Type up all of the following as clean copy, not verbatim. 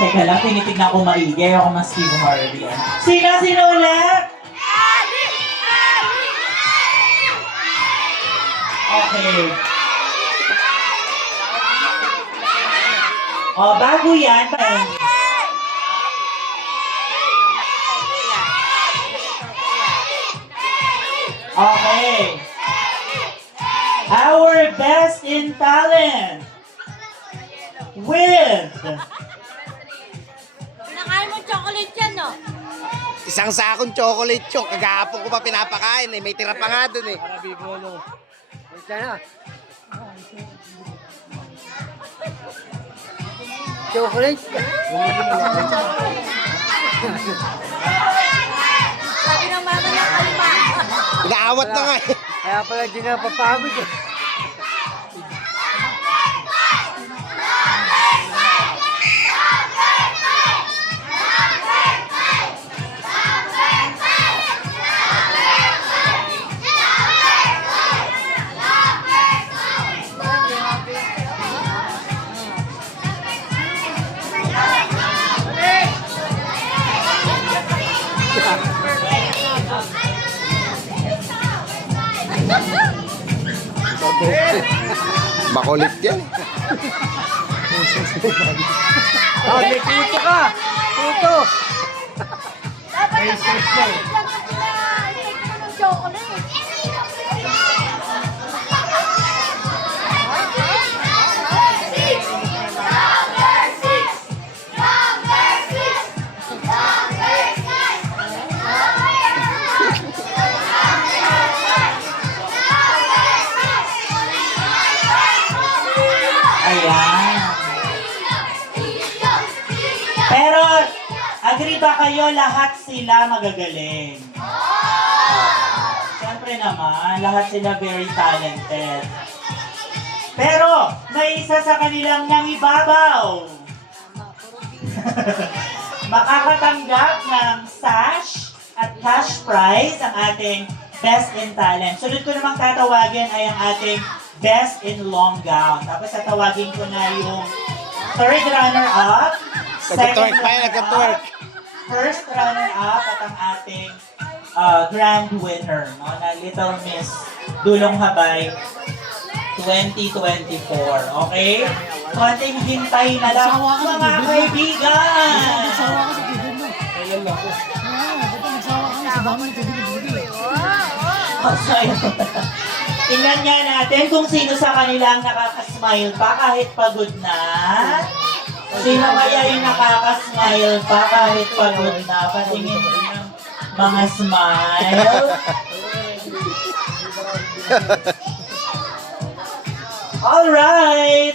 Teka lang, tinitignan ko maigi. Ako mas Steve Harvey. Sino ulit? Okay. O, bago yan. Okay. Our best in talent with Pinakain mo chocolate yan, no? Isang sakong chocolate chok. Kagahapon ko pa pinapakain eh. May tira pa nga dun eh. Chocolate. Sabi ng mama niya, kalma. Inaawat na nga eh. Kaya pala di na papagod eh. Makulit yan. Oh, may puto ka! Puto! Dapat yung lang sila. Take mo ng chocolate. Ayan. Pero, agree ba kayo lahat sila magagaling? Siyempre naman, lahat sila very talented. Pero, may isa sa kanilang nangibabaw. Makakatanggap ng sash at cash prize ang ating Best in Talent. Sunod ko namang tatawagin ay ang ating Best in Long Gown. Tapos tatawagin ko na yung third runner-up, second Nagka-twerk pa yan, nagka-twerk. runner-up, first runner-up at ang ating grand winner, no, na Little Miss Dulong Habay 2024. Okay? Konting hintay na lang, mga kaibigan! Nagsawa ka sa tubig mo. Ayan lang. Ba't nagsawa ka sa dami ng tubig? Tingnan nga natin kung sino sa kanila ang nakaka-smile pa kahit pagod na. Sino kaya yung nakaka-smile pa kahit pagod na? Patingin ng mga smile. Alright!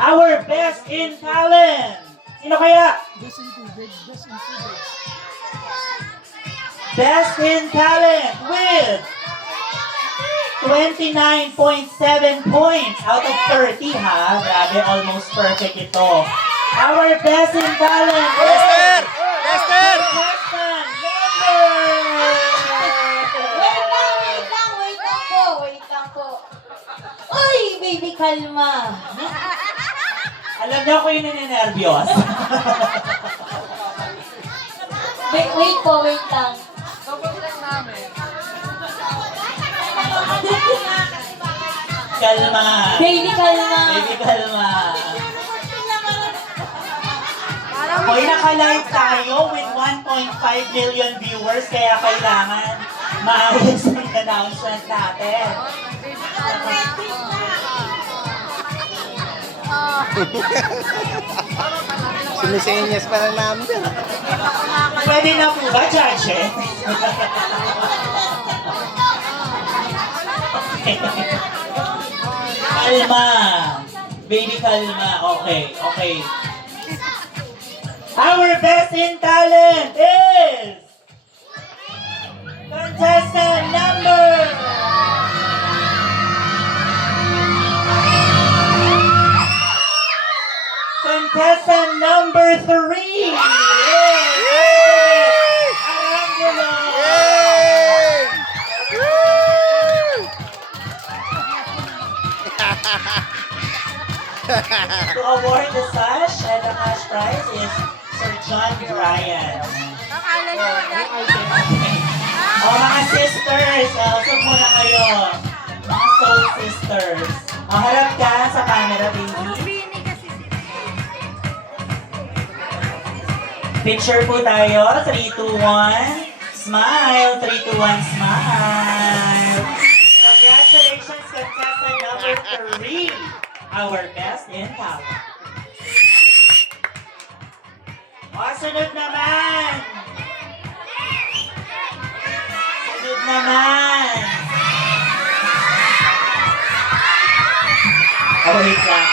Our best in talent! Sino kaya? Best in tubig. Best in tubig. Best in talent with 29.7 points out of 30, ha? Grabe, almost perfect ito. Our best in talent is Lester! Lester! Contestant number! Wait lang po. Uy, baby, kalma. Alam niyo ako yung ninenervyos. Wait lang. Kalma. Baby, kalma. Baby, kalma. Hoy, naka-live tayo with 1.5 million viewers, kaya kailangan maayos ang announcement natin. Sinisenyas pa ng number. Pwede na po ba, Judge? Kalma. Baby, kalma. Okay. Our best in talent is contestant number Contestant number 3! Arangelo! Yay! Woo! To award the sash and the cash prize is Sir John Bryan. Akala nyo O mga sisters, usog muna kayo. Mga soul sisters. Harap ka sa camera, baby. Bini kasi si Picture po tayo. 3, 2, 1. Smile. 3, 2, 1. Smile. Congratulations, contestant number 3. Our best in talent. O, sunod naman. Sunod naman. Oh, wait lang.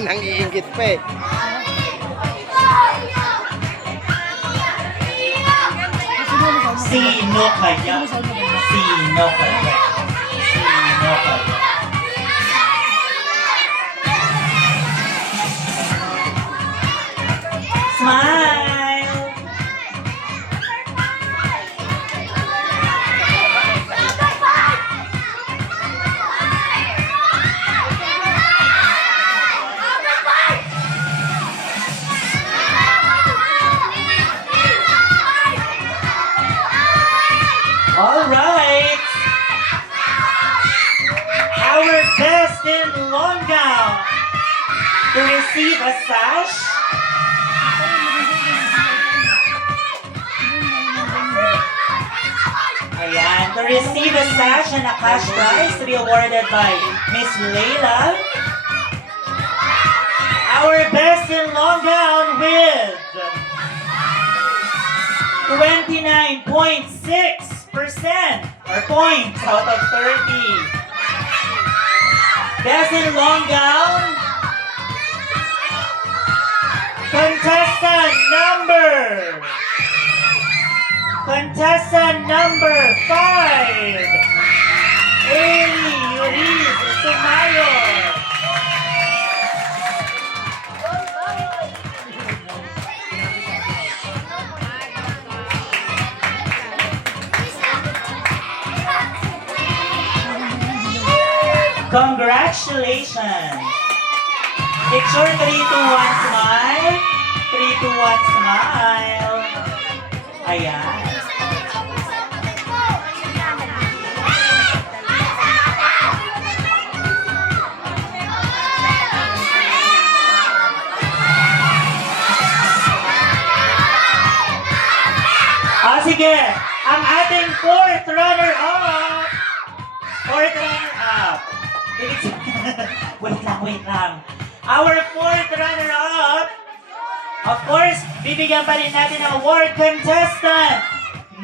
Nangiingit pa eh. Sino kaya? Sino kaya? Sino kaya? Smile! Alright! Our best in long gown to receive a sash. Ayan, to receive a sash and a cash prize to be awarded by Miss Layla. Our best in long gown with 29.6% or points out of 30. Best in long gown, contestant number 5, Ailey Yuriz Sumayor. Congratulations! Picture 3, 2, 1, smile. 3, 2, 1, smile. Ayan. Sige, ang ating fourth runner-up. Wait lang. Our fourth runner-up, of course, bibigyan pa rin natin ang award contestant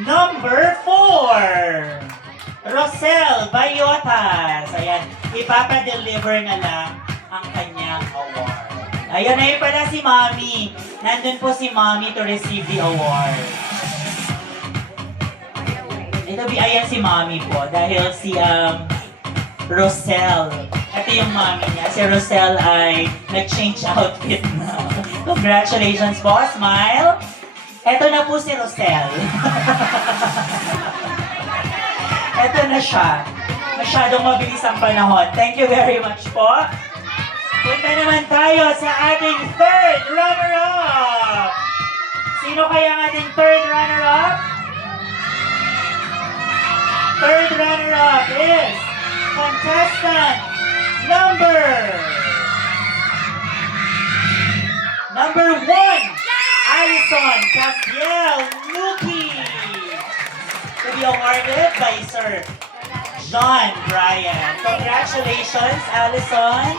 number 4, Rosel Bayotas. Ayan, ipapadeliver na lang ang kanyang award. Ayan, ayun pala si Mommy. Nandun po si Mommy to receive the award. Ayan si Mommy po dahil si Rosel. Ito yung mommy niya. Si Rosel ay nag-change outfit na. Congratulations po. Smile. Ito na po si Rosel. Ito na siya. Masyadong mabilis ang panahon. Thank you very much po. Punta naman tayo sa ating third runner-up. Sino kaya ang ating third runner-up? Third runner-up is contestant number 1, Alison Castiel Nuki, to be awarded by Sir John Bryan. Congratulations, Alison.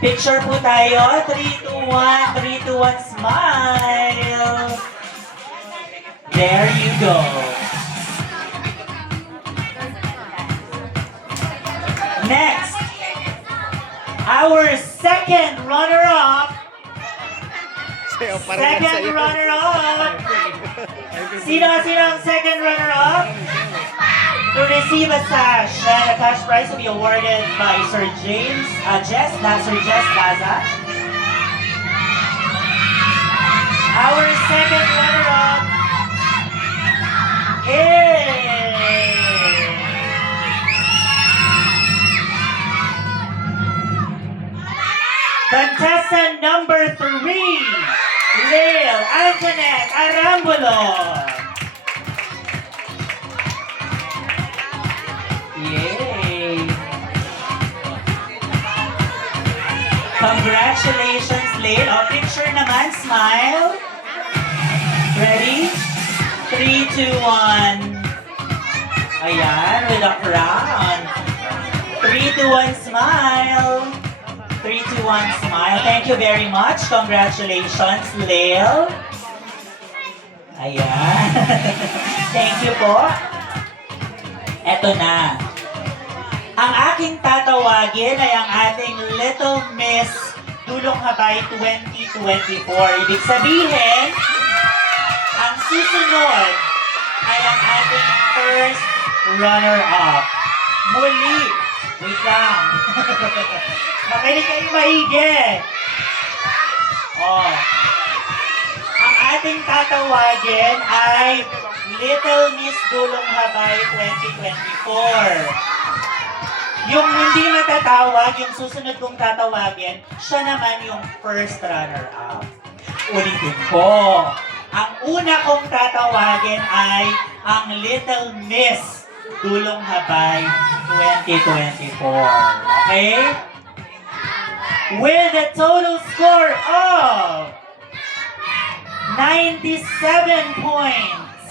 Picture po tayo. 3, 2, 1, 3, 2, 1, smile. There you go. Next, our second runner-up. Second runner-up. Sino ang second runner-up? To receive a sash and a cash prize will be awarded by Sir Jess Daza. second runner-up is... Contestant number 3, Lil Antoinette Arambulo. Yay! Congratulations, Lil. O, picture naman, smile. Ready? 3, 2, 1. Ayan, with a crown. 3, 2, 1, smile. 3, 2, 1, smile. Thank you very much. Congratulations, Lil. Ayan. Thank you po. Eto na. Ang aking tatawagin ay ang ating Little Miss Dulong Habay 2024. Ibig sabihin, ang susunod ay ang ating first runner-up. Muli. Wait lang. Makinig kayo maigi. Oh. Ang ating tatawagin ay Little Miss Dulong Habay 2024. Yung hindi matatawag, yung susunod kong tatawagin, siya naman yung first runner-up. Ulitin ko. Ang una kong tatawagin ay ang Little Miss Dulong Habay 2024. Okay? With a total score of 97 points.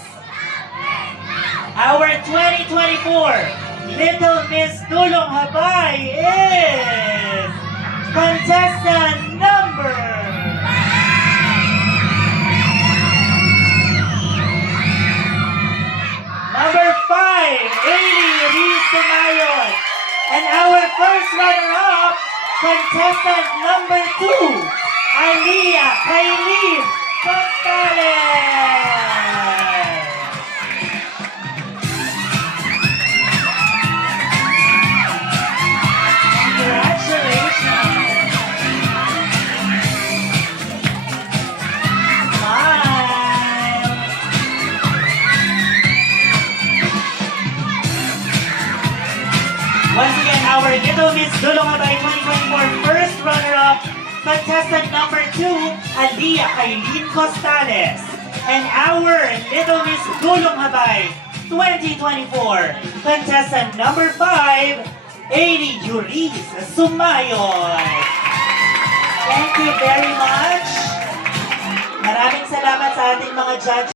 Our 2024 Little Miss Dulong Habay is contestant number 5, Ailey Riz Tumayon. And our first runner-up, contestant number 2, Aliyah Kailin Gonzalez. Congratulations. Smile. Once again, our Little Miss Dulong Habay 2024 first runner-up, contestant number 2, Aliyah Kailin Costales. And our Little Miss Dulong Habay 2024 contestant number 5, Ailey Yuriz Sumayon. Thank you very much. Maraming salamat sa ating mga judges.